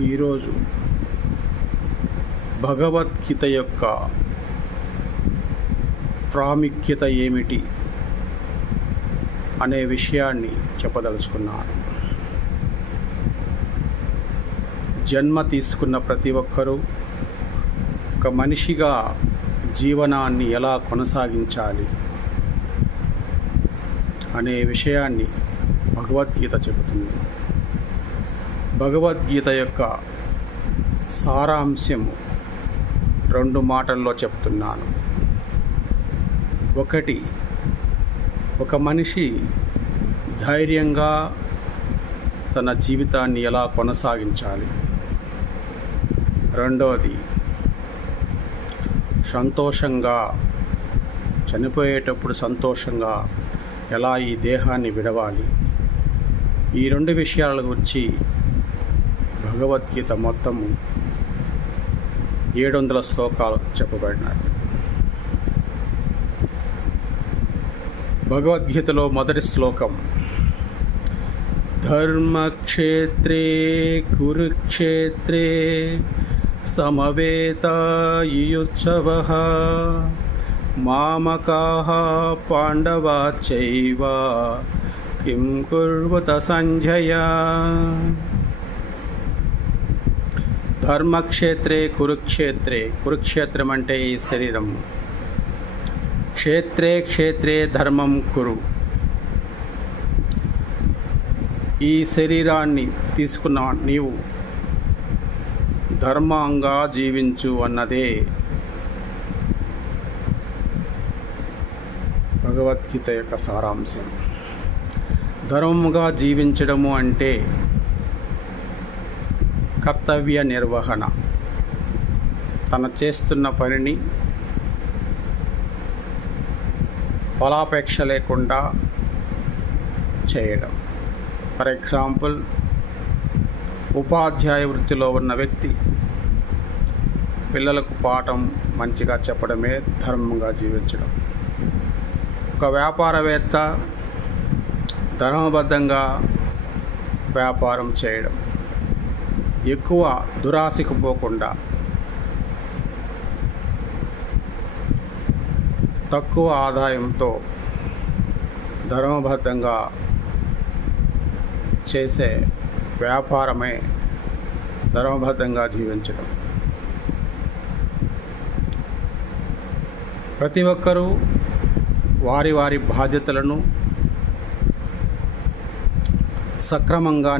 ఈరోజు భగవద్గీత యొక్క ప్రాముఖ్యత ఏమిటి అనే విషయాన్ని చెప్పదలుచుకున్నాను. జన్మ తీసుకున్న ప్రతి ఒక్కరూ ఒక మనిషిగా జీవనాన్ని ఎలా కొనసాగించాలి అనే విషయాన్ని భగవద్గీత చెబుతుంది. భగవద్గీత యొక్క సారాంశము 2 మాటల్లో చెప్తున్నాను. ఒకటి, ఒక మనిషి ధైర్యంగా తన జీవితాన్ని ఎలా కొనసాగించాలి. రెండవది, సంతోషంగా చనిపోయేటప్పుడు సంతోషంగా ఎలా ఈ దేహాన్ని విడవాలి. ఈ 2 విషయాల గురించి భగవద్గీత మొత్తము 700 శ్లోకాలు చెప్పబడినాయి. భగవద్గీతలో మొదటి శ్లోకం, ధర్మక్షేత్రే కురుక్షేత్రే సమవేతాయుత్సవః మామకాః పాండవాశ్చైవ కిం కుర్వత సంజయ. ధర్మక్షేత్రే కురుక్షేత్రే, కురుక్షేత్రం అంటే ఈ శరీరం, క్షేత్రే క్షేత్రే ధర్మం కురు, ఈ శరీరాన్ని తీసుకున్న నీవు ధర్మంగా జీవించు అన్నదే భగవద్గీత యొక్క సారాంశం. ధర్మముగా జీవించడము అంటే కర్తవ్య నిర్వహణ, తన చేస్తున్న పనిని ఫలాపేక్ష లేకుండా చేయడం. ఫర్ ఎగ్జాంపుల్, ఉపాధ్యాయ వృత్తిలో ఉన్న వ్యక్తి పిల్లలకు పాఠం మంచిగా చెప్పడమే ధర్మంగా జీవించడం. ఒక వ్యాపారవేత్త ధర్మబద్ధంగా వ్యాపారం చేయడం, ఎక్కువ దురాశకు పోకుండా తక్కువ ఆదాయంతో ధర్మబద్ధంగా చేసే వ్యాపారమే ధర్మబద్ధంగా జీవించడం. ప్రతి ఒక్కరూ వారి వారి బాధ్యతలను సక్రమంగా